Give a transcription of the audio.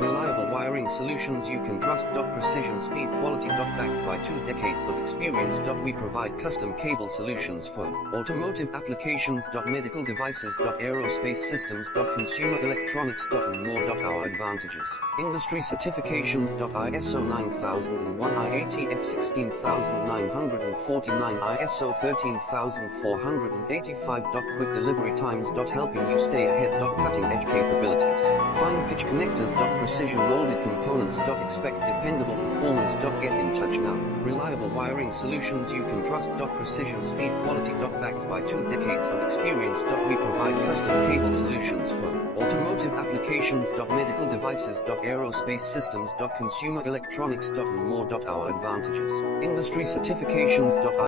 Reliable wiring solutions you can trust. Precision, speed, quality. Backed by 2 decades of experience. We provide custom cable solutions for automotive applications. Medical devices. Aerospace systems. Consumer electronics. And more. Our advantages: industry certifications. ISO 9001, IATF 16949, ISO 13485. Quick delivery times. Helping you stay ahead. Cutting edge capabilities. Fine pitch connectors. Precision molded components. Expect dependable performance. Get in touch now. Reliable wiring solutions you can trust. Precision, speed, quality. Backed by 2 decades of experience. We provide custom cable solutions for automotive applications. Medical devices. Aerospace systems. Consumer electronics. And more. Our advantages: industry certifications.